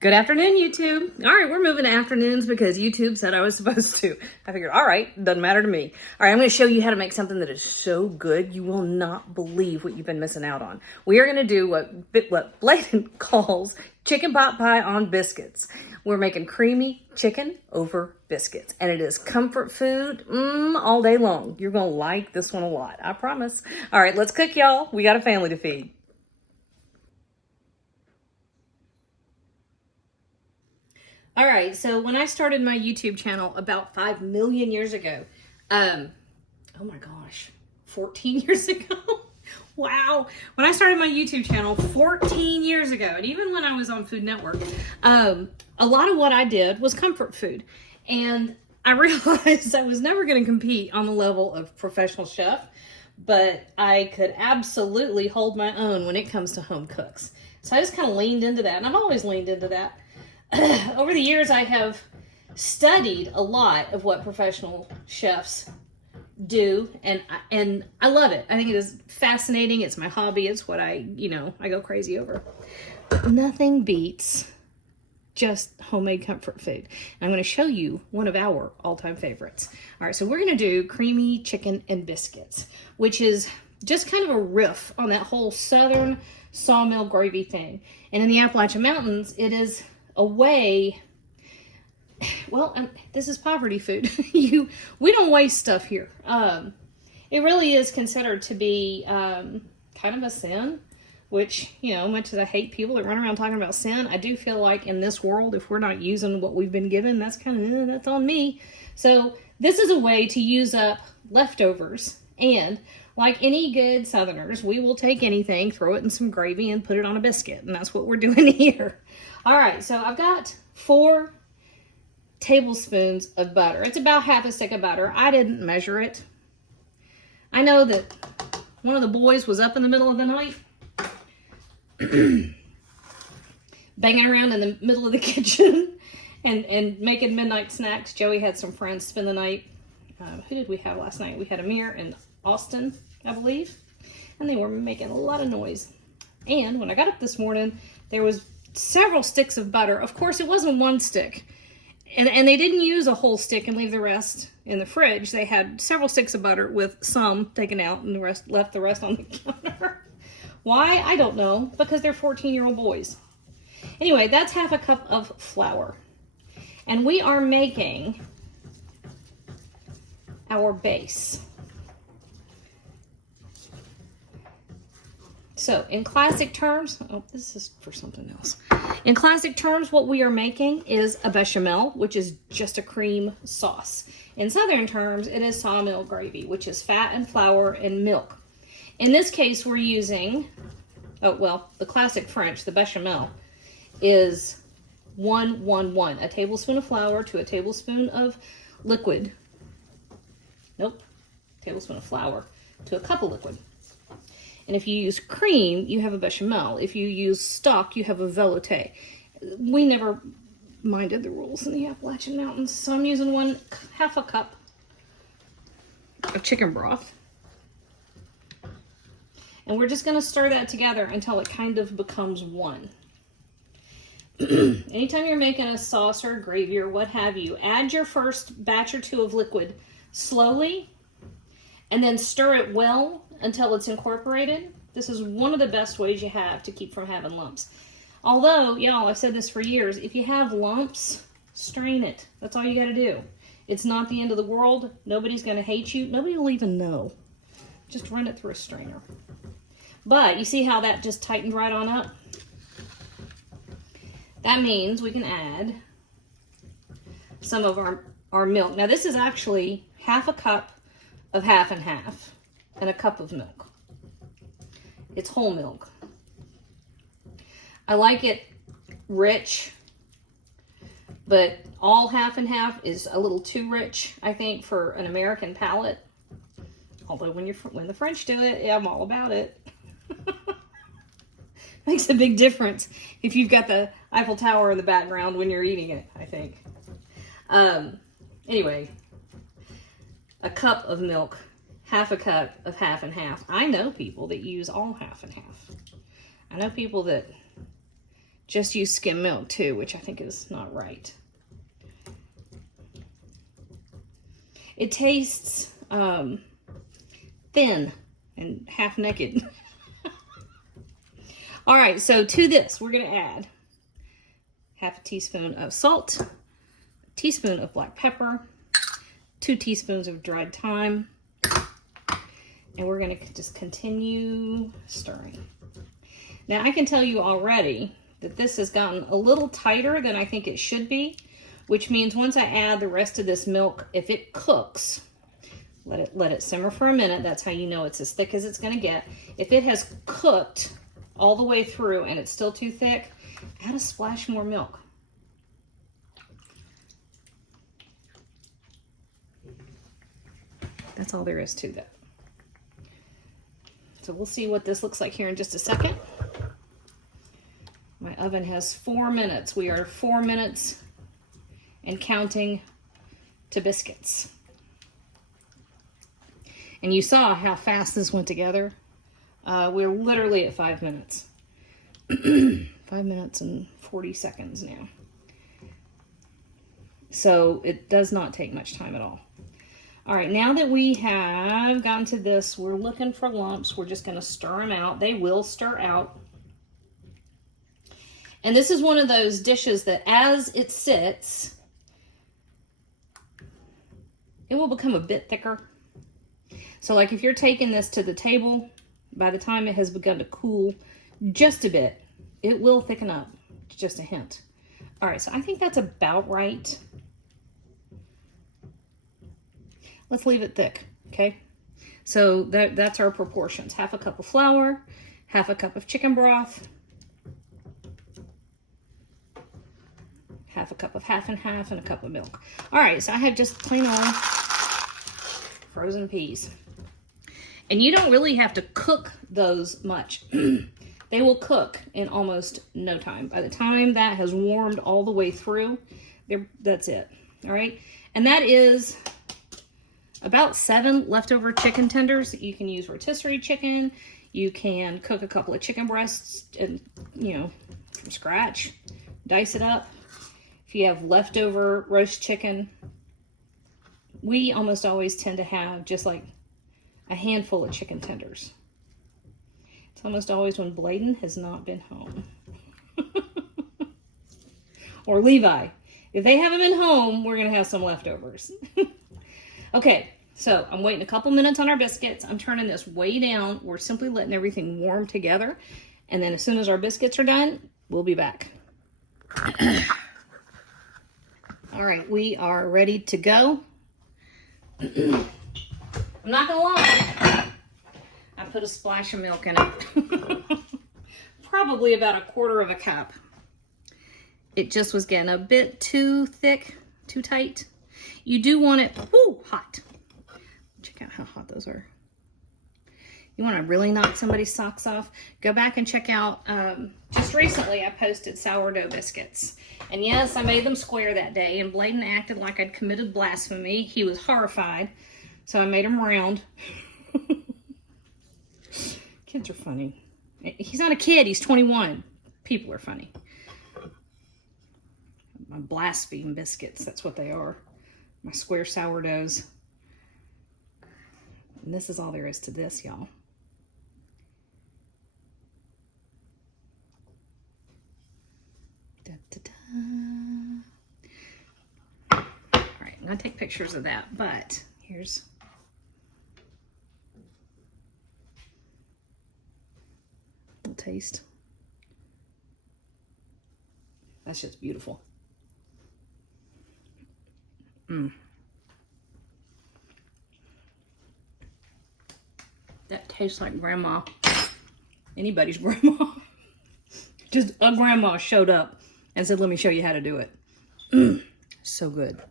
Good afternoon, YouTube. All right, we're moving to afternoons because YouTube said I was supposed to. I figured, all right, doesn't matter to me. All right, I'm going to show you how to make something that is so good you will not believe what you've been missing out on. We are going to do what Bladen calls chicken pot pie on biscuits. We're making creamy chicken over biscuits, and it is comfort food all day long. You're going to like this one a lot, I promise. All right, let's cook, y'all. We got a family to feed. All right, so when I started my YouTube channel about 5 million years ago, oh my gosh, 14 years ago? Wow. When I started my YouTube channel 14 years ago, and even when I was on Food Network, a lot of what I did was comfort food. And I realized I was never going to compete on the level of professional chef, but I could absolutely hold my own when it comes to home cooks. So I just kind of leaned into that, and I've always leaned into that. Over the years, I have studied a lot of what professional chefs do, and I love it. I think it is fascinating. It's my hobby. It's what I go crazy over. But nothing beats just homemade comfort food. And I'm going to show you one of our all-time favorites. All right, so we're going to do creamy chicken and biscuits, which is just kind of a riff on that whole Southern sawmill gravy thing. And in the Appalachian Mountains, it is a way, well, this is poverty food. We don't waste stuff here. It really is considered to be kind of a sin, which, much as I hate people that run around talking about sin, I do feel like in this world, if we're not using what we've been given, that's kind of, that's on me. So this is a way to use up leftovers, and like any good Southerners, we will take anything, throw it in some gravy, and put it on a biscuit, and that's what we're doing here. All right, so I've got 4 tablespoons of butter. It's about half a stick of butter. I didn't measure it. I know that one of the boys was up in the middle of the night banging around in the middle of the kitchen and making midnight snacks. Joey had some friends spend the night. Who did we have last night? We had Amir and Austin, I believe, and they were making a lot of noise. And when I got up this morning, there was several sticks of butter. Of course, it wasn't one stick. And they didn't use a whole stick and leave the rest in the fridge. They had several sticks of butter with some taken out and left the rest on the counter. Why? I don't know. Because they're 14-year-old boys. Anyway, that's half a cup of flour. And we are making our base. So in classic terms, oh, this is for something else. In classic terms, what we are making is a bechamel, which is just a cream sauce. In Southern terms, it is sawmill gravy, which is fat and flour and milk. In this case, we're using, the classic French, the bechamel, is 1-1-1. A tablespoon of flour to a tablespoon of liquid. Tablespoon of flour to a cup of liquid. And if you use cream, you have a bechamel. If you use stock, you have a velouté. We never minded the rules in the Appalachian Mountains, so I'm using half a cup of chicken broth. And we're just going to stir that together until it kind of becomes one. Anytime you're making a sauce or a gravy or what have you, add your first batch or two of liquid slowly and then stir it well until it's incorporated. This is one of the best ways you have to keep from having lumps. Although, y'all, I've said this for years, if you have lumps, strain it. That's all you got to do. It's not the end of the world. Nobody's going to hate you. Nobody will even know. Just run it through a strainer. But you see how that just tightened right on up? That means we can add some of our milk. Now, this is actually half a cup of half and half. And a cup of milk. It's whole milk. I like it rich, but all half and half is a little too rich, I think, for an American palate. Although when the French do it, yeah, I'm all about it. Makes a big difference if you've got the Eiffel Tower in the background when you're eating it, I think. Anyway, a cup of milk. Half a cup of half and half. I know people that use all half and half. I know people that just use skim milk too, which I think is not right. It tastes thin and half naked. All right, so to this, we're gonna add half a teaspoon of salt, a teaspoon of black pepper, 2 teaspoons of dried thyme, and we're gonna just continue stirring. Now I can tell you already that this has gotten a little tighter than I think it should be, which means once I add the rest of this milk, if it cooks, let it simmer for a minute. That's how you know it's as thick as it's gonna get. If it has cooked all the way through and it's still too thick, add a splash more milk. That's all there is to that. So we'll see what this looks like here in just a second. My oven has 4 minutes. We are 4 minutes and counting to biscuits. And you saw how fast this went together. We're literally at 5 minutes. 5 minutes and 40 seconds now. So it does not take much time at all. All right, now that we have gotten to this, we're looking for lumps. We're just gonna stir them out. They will stir out. And this is one of those dishes that as it sits, it will become a bit thicker. So like if you're taking this to the table, by the time it has begun to cool just a bit, it will thicken up, just a hint. All right, so I think that's about right. Let's leave it thick, okay? So that's our proportions. Half a cup of flour, half a cup of chicken broth, half a cup of half and half, and a cup of milk. All right, so I have just plain old frozen peas. And you don't really have to cook those much. They will cook in almost no time. By the time that has warmed all the way through, that's it, all right? And that is about 7 leftover chicken tenders. You can use rotisserie chicken. You can cook a couple of chicken breasts and, you know, from scratch, dice it up. If you have leftover roast chicken, we almost always tend to have just like a handful of chicken tenders. It's almost always when Bladen has not been home. Or Levi. If they haven't been home, we're gonna have some leftovers. Okay, so I'm waiting a couple minutes on our biscuits. I'm turning this way down. We're simply letting everything warm together. And then as soon as our biscuits are done, we'll be back. All right, we are ready to go. I'm not gonna lie, I put a splash of milk in it. Probably about 1/4 cup. It just was getting a bit too thick, too tight. You do want it, hot. Check out how hot those are. You want to really knock somebody's socks off? Go back and check out, just recently I posted sourdough biscuits. And yes, I made them square that day, and Bladen acted like I'd committed blasphemy. He was horrified, so I made them round. Kids are funny. He's not a kid, he's 21. People are funny. My blaspheme biscuits, that's what they are. My square sourdoughs. And this is all there is to this, y'all. Da, da, da. All right, I'm gonna take pictures of that, but here's a little taste. That's just beautiful. That tastes like grandma. Anybody's grandma. Just a grandma showed up and said, let me show you how to do it. So good.